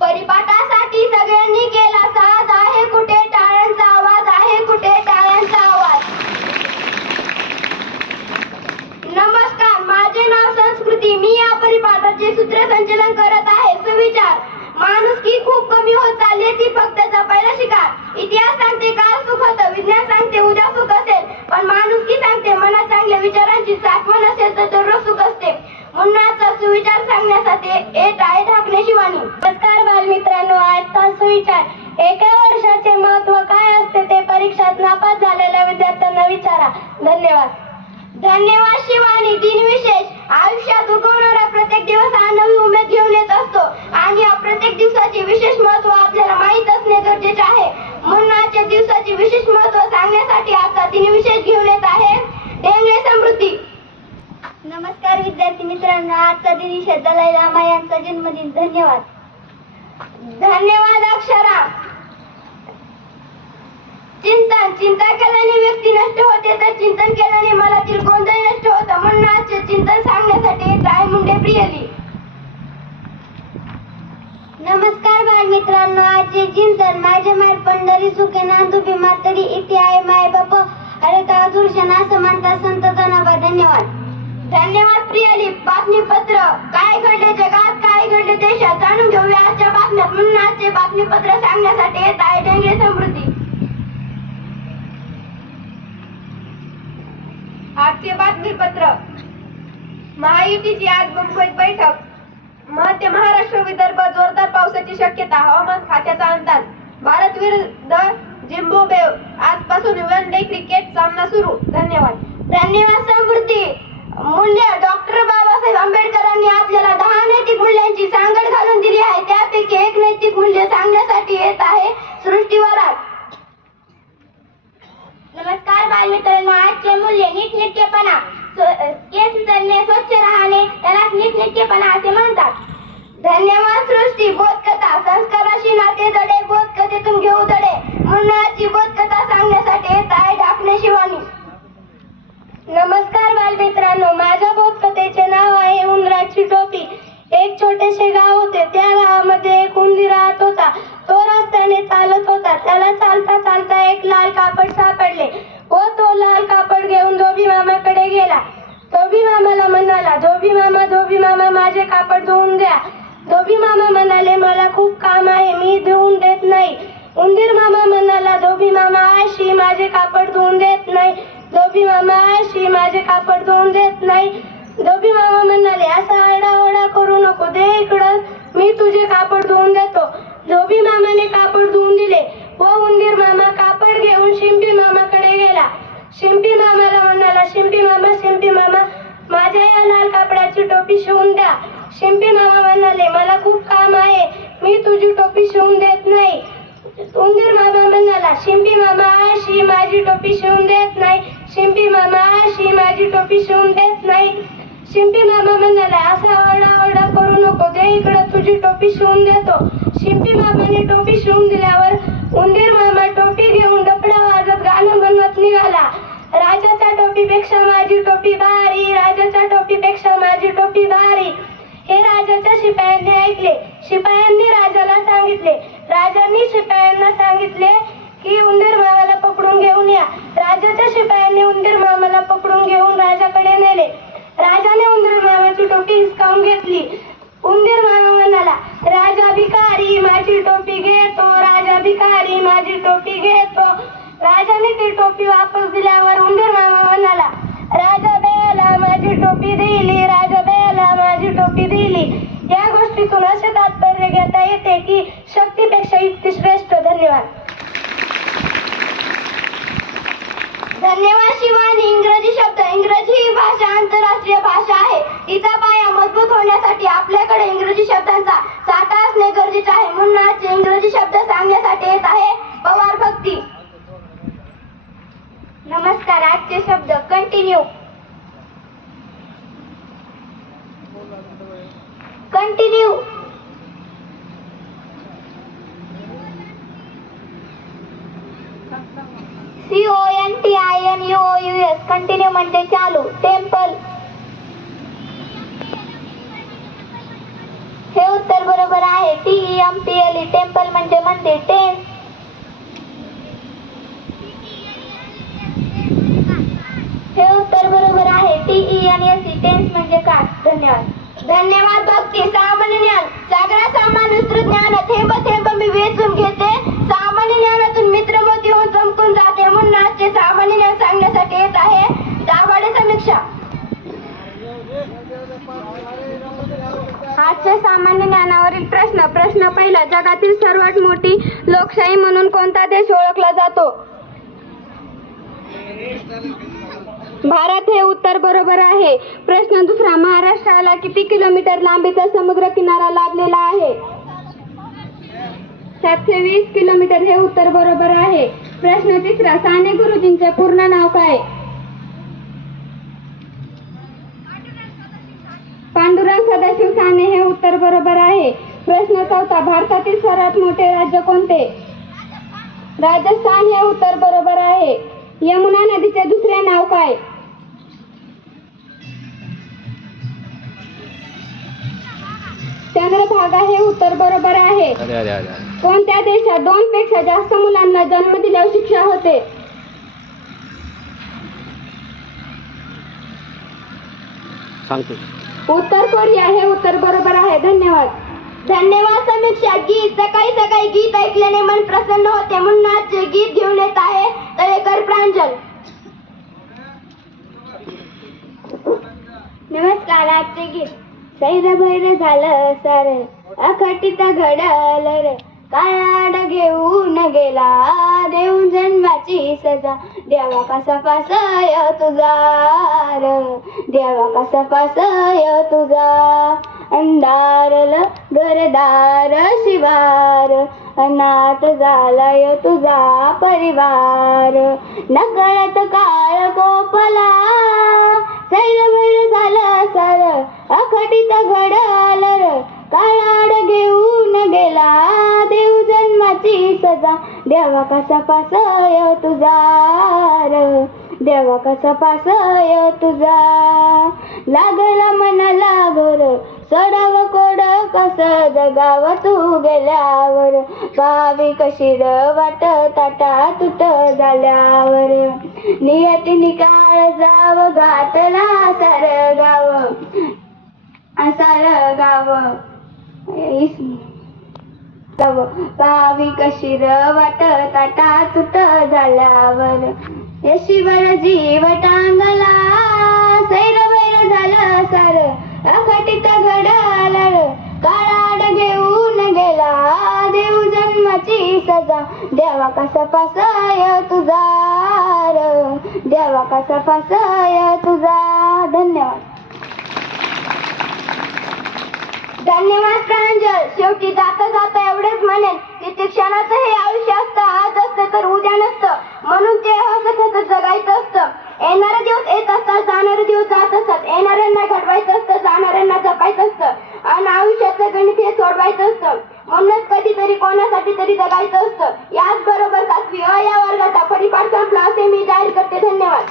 परिपाठासाठी सगळ्यांनी केला साज आहे कुठे टाळ्यांचा आवाज आहे कुठे टाळ्यांचा आवाज? नमस्कार माझे नाव संस्कृती. मी या परिपाठाचे सूत्रसंचलन करत आहे. सुविचार. माणुसकी खूप कमी होत चालली ती फक्त जपायला शिका इतिहास सांगते काल सुख होतं विज्ञान सांगते उद्या सुख असेल. पण माणुसकी सांगते मनात चांगल्या विचारांची साठवण असेल तर दररोज सुख असते. मुन्नाचा सुविचार सांगण्यासाठी येत आहे ढाकणे शिवानी नमस्कार बालमित्रांनो आजचा सुविचार. एका वर्षाचे महत्त्व काय असते ते परीक्षात नापास झालेल्या विद्यार्थ्यांना विचारा. धन्यवाद. धन्यवाद शिवानी. दिन विशेष आयुष्यात उगवणारा प्रत्येक दिवस हा नवी उमेद घेऊन येत असतो. आणि या प्रत्येक दिवसाचे विशेष महत्त्व आपल्याला माहीत असणे गरजेचे आहे. म्हणून आजच्या दिवसाचे विशेष महत्त्व सांगण्यासाठी आजचा दिन विशेष घेऊन येत आहे. डेंगळे समृद्धी. नमस्कार विद्यार्थी मित्रांनो आजचा दिन विशेष दलाई लामा यांचा जन्मदिन. धन्यवाद. धन्यवाद अक्षरा. चिंतन. चिंता केल्याने व्यक्ती नष्ट होते तर चिंतन केल्याने मनातील गोंधळ नष्ट होता म्हणून आजचे चिंतन सांगण्यासाठी राय मुंडे प्रियली. नमस्कार बालमित्रांनो आजचे चिंतन माझे माय पंढरी सुखे नांदुबी मातरी इथे आहे. माय बाप अरे का दूरशन असं म्हणतात संत जनाबा. धन्यवाद. धन्यवाद प्रियली. बातमीपत्र. काय घडले जगात? काय घडले देशात? जाणून घेऊया आजच्या बातम्यात म्हणून आजचे बातमीपत्र सांगण्यासाठी येत आहे डेंगळे समृद्धी. आजचे बातमीपत्र. महायुतीची आज मुंबईत बैठक. मध्य महाराष्ट्र विदर्भ जोरदार पावसाची शक्यता. हवामान खात्याचा अंदाज. भारत विरुद्ध झिम्बाब्वे. आजपासून वन डे क्रिकेट सामना सुरू. धन्यवाद. धन्यवाद समृद्धी. मूल्य डॉक्टर बाबासाहेब आंबेडकरांनी आपल्याला दहा नैतिक मूल्यांची सांगड घालून दिली आहे. त्यापैकी एक नैतिक मूल्य सांगण्यासाठी येत आहे सृष्टीवरात नमस्कार बालमित्रांनो आजचे मूल्य नीटनेटकेपणा. केस धरणे स्वच्छ राहणे त्याला नीटनेटकेपणा असे म्हणतात. धन्यवाद सृष्टी बोधकथा. संस्काराशी नाते जडे बोधकथेतून घेऊ धडे म्हणून आजची बोधकथा सांगण्यासाठी येत आहे ढाकणे शिवानी. नमस्कार बालमित्रांनो माझ्या बोधकथेचे नाव आहे उंदराची टोपी. एक छोटेसे गाव होते त्या गावामध्ये एक उंदीर राहत होता. तो रस्त्याने चालत होता त्याला चालता चालता एक लाल कापड सापडले व तो लाल कापड घेऊन धोबी मामाकडे गेला. धोबी मामाला म्हणाला धोबी मामा धोबी मामा माझे कापड धुवून द्या. धोबी मामा म्हणाले मला खूप काम आहे मी धुवून देत नाही. उंदीर मामा म्हणाला धोबी मामा आशी माझे कापड धुवून देत नाही. धोबी मामा अशी माझे कापड धुवून देत नाही. धोबी मामा म्हणाले असा आरडाओरडा करू नको दे इकडं. मी तुझे कापड धुवून देतो. धोबी मामाने कापड धुवून दिले. व उंदीर मामा कापड घेऊन शिंपी मामाकडे गेला. शिंपी मामाला म्हणाला शिंपी मामा शिंपी मामा माझ्या या लाल कापडाची टोपी शिवून द्या. शिंपी मामा म्हणाले मला खूप काम आहे. मी तुझी टोपी शिवून देत नाही. उंदीर मामा म्हणाला शिंपी मामा अशी माझी टोपी शिवून देत नाही. शिंपी मामा अशी माझी टोपी शिवून देत नाही शिंपी मामा म्हणाला असा ओरडा ओरडा करू नको दे इकडं तुझी टोपी शिवून देतो. शिंपी मामाने टोपी शिवून दिल्यावर उंदीर मामा टोपी घेऊन डपडा वाजत गाणं म्हणत निघाला. राजाच्या टोपीपेक्षा माझी टोपी भारी राजाच्या टोपीपेक्षा माझी टोपी भारी. हे राजाच्या शिपायांनी ऐकले. शिपायांनी राजाला सांगितले राजांनी शिपायांना सांगितले की उंदीर मामाला पकडून घेऊन या राजाच्या शिपायांनी उंदीर मामाला पकडून घेऊन राजाकडे नेले राजाने उंदीर मामाची टोपी हिसकावून घेतली उंदीर मामा म्हणाला राजा भिकारी माझी टोपी घेतो राजा भिकारी माझी टोपी घेतो माझी टोपी वापस दिल्यावर उंदीर मामा म्हणाला राजा बेला माझी टोपी दिली राजा बेला माझी टोपी दिली. या गोष्टीतून असे तात्पर्य घेता येते की शक्तीपेक्षा युक्ती श्रेष्ठ. धन्यवाद. धन्यवाद शिवानी. इंग्रजी शब्द इंग्रजी ही भाषा आंतरराष्ट्रीय भाषा आहे. तिचा पाया मजबूत होण्यासाठी आपल्याकडे इंग्रजी शब्दांचा साठा असणे गरजेचे आहे. म्हणून आजचे इंग्रजी शब्द सांगण्यासाठी येत आहे पवार भक्ती. नमस्कार आजचे शब्द continue continue C O N T I N U O U S continue म्हणजे चालू. टेम्पल हे उत्तर बरोबर आहे. T E M P L E temple म्हणजे मंदिर. टेन्स हे उत्तर बरोबर आहे. T E N S E tense म्हणजे काय? धन्यवाद. धन्यवाद भक्ती सामान्य ज्ञान. सगळ्या सामान्य विस्तृत ज्ञान थेंब थेंब मी वेचून घेते. सामान्य ज्ञानातून मित्र मोती होऊन चमकून जाते. म्हणून आजचे सामान्य ज्ञान सांगण्यासाठी येत आहे. दाभाडे समीक्षा. आजचे सामान्य ज्ञानावरील प्रश्न प्रश्न पहिला जगातील सर्वात मोठी लोकशाही म्हणून कोणता देश ओळखला जातो? भारत हे उत्तर बरोबर आहे. प्रश्न दुसरा महाराष्ट्राला किती किलोमीटर लांबीचा समुद्र किनारा लाभलेला आहे? सातशे वीस किलोमीटर हे उत्तर बरोबर आहे. प्रश्न तिसरा साने गुरुजींचे पूर्ण नाव काय? पांडुरंग सदाशिव साने हे उत्तर बरोबर आहे. प्रश्न चौथा भारतातील सर्वात मोठे राज्य कोणते? राजस्थान हे उत्तर बरोबर आहे. यमुना नदीचे दुसरे नाव काय? चंद्रभागा हे उत्तर बरोबर आहे. अरे अरे अरे अरे. कोणत्या देशात दोन पेक्षा जास्त मुलांना जन्म दिल्यावर शिक्षा होते? सांगतो. उत्तर कोरिया हे उत्तर बरोबर आहे. धन्यवाद. धन्यवाद समीक्षा. गीत. सकाळी सकाळी गीत ऐकल्याने मन प्रसन्न होते. म्हणून आजचे गीत घेऊन येत आहे तळेकर प्रांजल. नमस्कार आजचे गीत. सैर भैर झालं सर. अखटित घडल रे. काळाड घेऊन गेला. देऊन जन्माची सजा. देवा कसा पासय तुझा र. देवा कसा पासय तुझा. अंधारल घरदार शिवार. अनाथ झालाय तुझा परिवार. नकळत काळ गोपला सैर भैर झालं सर. अखटित घडलं र काळाड घेऊन गेला. देव जन्माची सजा देवा कसा पासय तुझा र देवा कसा पासय तुझा. लागला मनाला घोर सोडाव कोड कस जगाव तू गेल्यावर. पावी कशी र वाट ताटा तुट झाल्यावर. नियती निकाळ जाव घातला सार गाव सार गाव. गावी. कशी वाट ताटा तुट झाल्यावर. यशिवर जीव टांगला सैर वैर झालं सार. अखटित घडाला काळाड घेऊन गेला. देव जन्माची सजा. देवा कसा पासाय तुझा र. देवा कसा पासाय तुझा. धन्यवाद. धन्यवाद प्रांजल. शेवटी जाता जाता एवढेच म्हणेन की शिक्षणाचं हे आयुष्य असतं आज असतं तर उद्या नसतं. म्हणून ते हसत हसत जगायचं असतं. येणारे दिवस येत असतात जाणारे दिवस जात असतात. येणाऱ्यांना घडवायचं असतं जाणाऱ्यांना जपायचं असतं. आणि आयुष्याचं गणित हे सोडवायचं असतं. म्हणूनच कधीतरी कोणासाठी तरी जगायचं असतं. याच बरोबर सातवी अ या वर्गाचा परिपाठ संपला असे मी जाहीर करते. धन्यवाद.